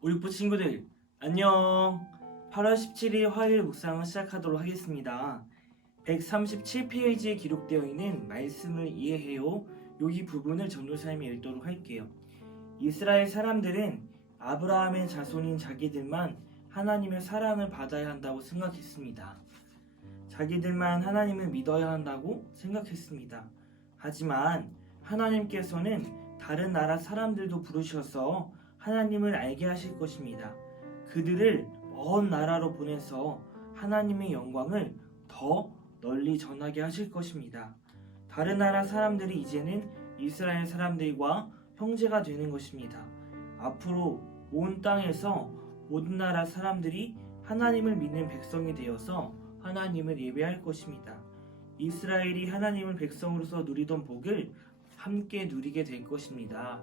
우리 부 친구들 안녕. 8월 17일 화요일 묵상을 시작하도록 하겠습니다. 137페이지에 기록되어 있는 말씀을 이해해요. 여기 부분을 전도사님이 읽도록 할게요. 이스라엘 사람들은 아브라함의 자손인 자기들만 하나님의 사랑을 받아야 한다고 생각했습니다. 자기들만 하나님을 믿어야 한다고 생각했습니다. 하지만 하나님께서는 다른 나라 사람들도 부르셔서 하나님을 알게 하실 것입니다. 그들을 먼 나라로 보내서 하나님의 영광을 더 널리 전하게 하실 것입니다. 다른 나라 사람들이 이제는 이스라엘 사람들과 형제가 되는 것입니다. 앞으로 온 땅에서 모든 나라 사람들이 하나님을 믿는 백성이 되어서 하나님을 예배할 것입니다. 이스라엘이 하나님을 백성으로서 누리던 복을 함께 누리게 될 것입니다.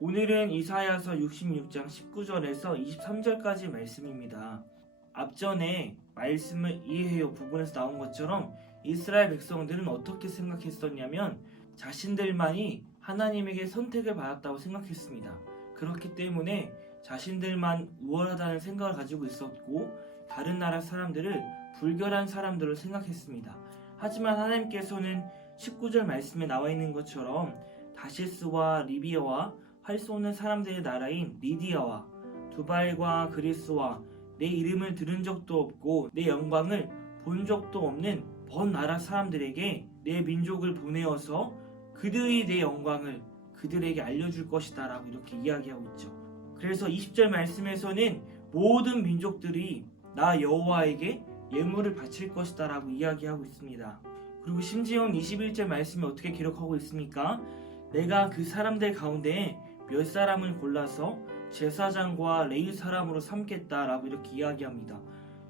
오늘은 이사야서 66장 19절에서 23절까지 말씀입니다. 앞전에 말씀을 이해해요 부분에서 나온 것처럼 이스라엘 백성들은 어떻게 생각했었냐면 자신들만이 하나님에게 선택을 받았다고 생각했습니다. 그렇기 때문에 자신들만 우월하다는 생각을 가지고 있었고 다른 나라 사람들을 불결한 사람들로 생각했습니다. 하지만 하나님께서는 19절 말씀에 나와 있는 것처럼 다시스와 리비아와 활 쏘는 사람들의 나라인 리디아와 두발과 그리스와 내 이름을 들은 적도 없고 내 영광을 본 적도 없는 먼 나라 사람들에게 내 민족을 보내어서 그들이 내 영광을 그들에게 알려줄 것이다 라고 이렇게 이야기하고 있죠. 그래서 20절 말씀에서는 모든 민족들이 나 여호와에게 예물을 바칠 것이다 라고 이야기하고 있습니다. 그리고 심지어는 21절 말씀에 어떻게 기록하고 있습니까? 내가 그 사람들 가운데 몇 사람을 골라서 제사장과 레위 사람으로 삼겠다 라고 이렇게 이야기합니다.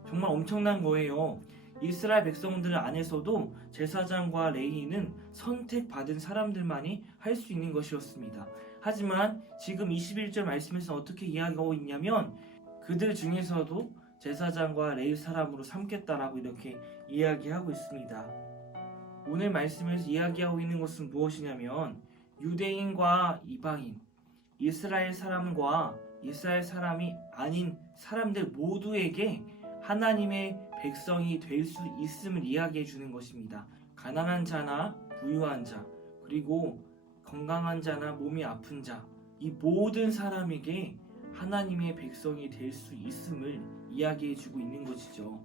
정말 엄청난 거예요. 이스라엘 백성들 안에서도 제사장과 레위는 선택받은 사람들만이 할 수 있는 것이었습니다. 하지만 지금 21절 말씀에서 어떻게 이야기하고 있냐면 그들 중에서도 제사장과 레위 사람으로 삼겠다라고 이렇게 이야기하고 있습니다. 오늘 말씀에서 이야기하고 있는 것은 무엇이냐면 유대인과 이방인, 이스라엘 사람과 이스라엘 사람이 아닌 사람들 모두에게 하나님의 백성이 될 수 있음을 이야기해 주는 것입니다. 가난한 자나 부유한 자, 그리고 건강한 자나 몸이 아픈 자, 이 모든 사람에게 하나님의 백성이 될 수 있음을 이야기해 주고 있는 것이죠.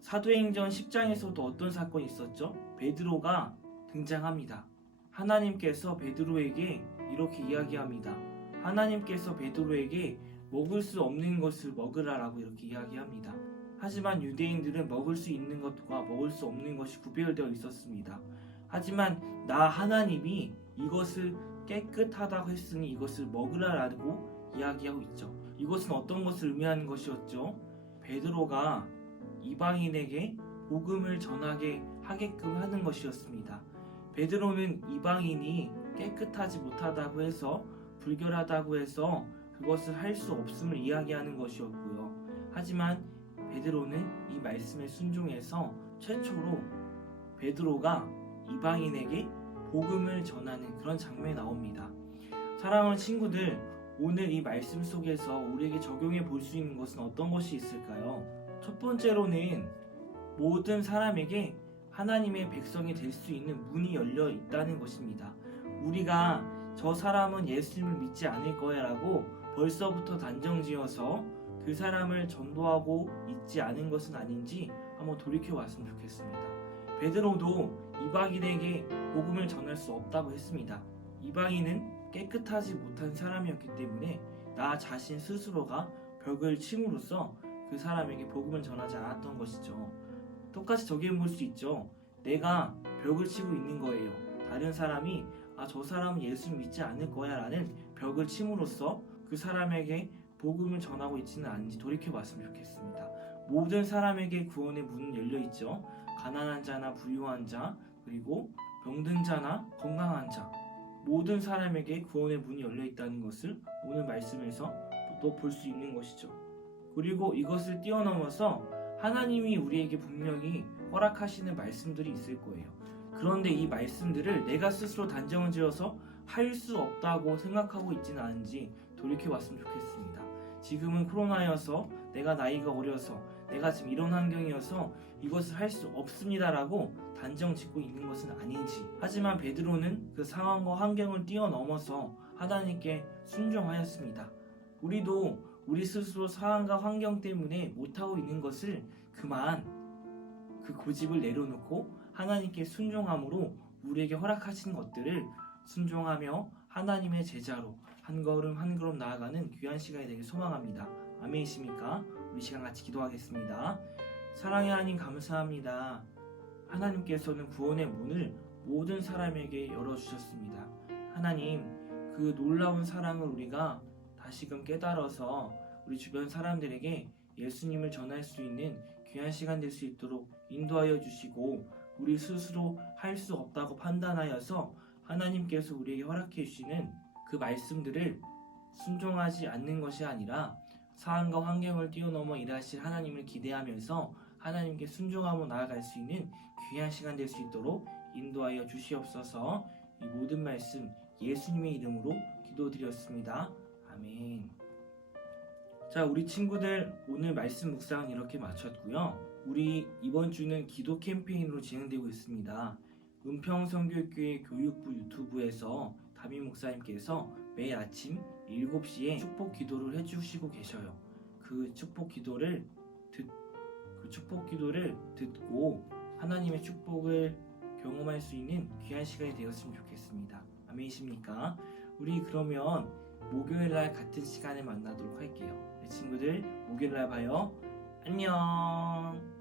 사도행전 10장에서도 어떤 사건이 있었죠? 베드로가 등장합니다. 하나님께서 베드로에게 이렇게 이야기합니다. 하나님께서 베드로에게 먹을 수 없는 것을 먹으라라고 이렇게 이야기합니다. 하지만 유대인들은 먹을 수 있는 것과 먹을 수 없는 것이 구별되어 있었습니다. 하지만 나 하나님이 이것을 깨끗하다고 했으니 이것을 먹으라라고 이야기하고 있죠. 이것은 어떤 것을 의미하는 것이었죠? 베드로가 이방인에게 복음을 전하게 하게끔 하는 것이었습니다. 베드로는 이방인이 깨끗하지 못하다고 해서 불결하다고 해서 그것을 할 수 없음을 이야기하는 것이었고요. 하지만 베드로는 이 말씀에 순종해서 최초로 베드로가 이방인에게 복음을 전하는 그런 장면이 나옵니다. 사랑하는 친구들, 오늘 이 말씀 속에서 우리에게 적용해 볼 수 있는 것은 어떤 것이 있을까요? 첫 번째로는 모든 사람에게 하나님의 백성이 될 수 있는 문이 열려 있다는 것입니다. 우리가 저 사람은 예수님을 믿지 않을 거야 라고 벌써부터 단정지어서 그 사람을 전도하고 있지 않은 것은 아닌지 한번 돌이켜 봤으면 좋겠습니다. 베드로도 이방인에게 복음을 전할 수 없다고 했습니다. 이방인은 깨끗하지 못한 사람이었기 때문에 나 자신 스스로가 벽을 침으로써 그 사람에게 복음을 전하지 않았던 것이죠. 똑같이 적용해 볼 수 있죠. 내가 벽을 치고 있는 거예요. 다른 사람이 저 사람은 예수를 믿지 않을 거야 라는 벽을 침으로써 그 사람에게 복음을 전하고 있지는 않은지 돌이켜 봤으면 좋겠습니다. 모든 사람에게 구원의 문은 열려 있죠. 가난한 자나 부유한 자, 그리고 병든 자나 건강한 자, 모든 사람에게 구원의 문이 열려 있다는 것을 오늘 말씀에서 또 볼 수 있는 것이죠. 그리고 이것을 뛰어넘어서 하나님이 우리에게 분명히 허락하시는 말씀들이 있을 거예요. 그런데 이 말씀들을 내가 스스로 단정을 지어서 할 수 없다고 생각하고 있지는 않은지 돌이켜봤으면 좋겠습니다. 지금은 코로나여서 내가 나이가 어려서 내가 지금 이런 환경이어서 이것을 할 수 없습니다라고 단정 짓고 있는 것은 아닌지. 하지만 베드로는 그 상황과 환경을 뛰어넘어서 하나님께 순종하였습니다. 우리도 우리 스스로 상황과 환경 때문에 못하고 있는 것을 그만 그 고집을 내려놓고 하나님께 순종함으로 우리에게 허락하신 것들을 순종하며 하나님의 제자로 한 걸음 한 걸음 나아가는 귀한 시간이 되길 소망합니다. 아멘이십니까? 우리 시간 같이 기도하겠습니다. 사랑의 하나님 감사합니다. 하나님께서는 구원의 문을 모든 사람에게 열어주셨습니다. 하나님, 그 놀라운 사랑을 우리가 다시금 깨달아서 우리 주변 사람들에게 예수님을 전할 수 있는 귀한 시간 될 수 있도록 인도하여 주시고, 우리 스스로 할 수 없다고 판단하여서 하나님께서 우리에게 허락해 주시는 그 말씀들을 순종하지 않는 것이 아니라 상황과 환경을 뛰어넘어 일하실 하나님을 기대하면서 하나님께 순종하며 나아갈 수 있는 귀한 시간 될 수 있도록 인도하여 주시옵소서. 이 모든 말씀 예수님의 이름으로 기도드렸습니다. 아멘. 자, 우리 친구들 오늘 말씀 묵상은 이렇게 마쳤고요. 우리 이번 주는 기도 캠페인으로 진행되고 있습니다. 은평성교육교회 교육부 유튜브에서 담임 목사님께서 매일 아침 7시에 축복 기도를 해주시고 계셔요. 그 축복 기도를 듣고 하나님의 축복을 경험할 수 있는 귀한 시간이 되었으면 좋겠습니다. 아멘이십니까? 우리 그러면 목요일날 같은 시간에 만나도록 할게요. 친구들 목요일날 봐요. 안녕.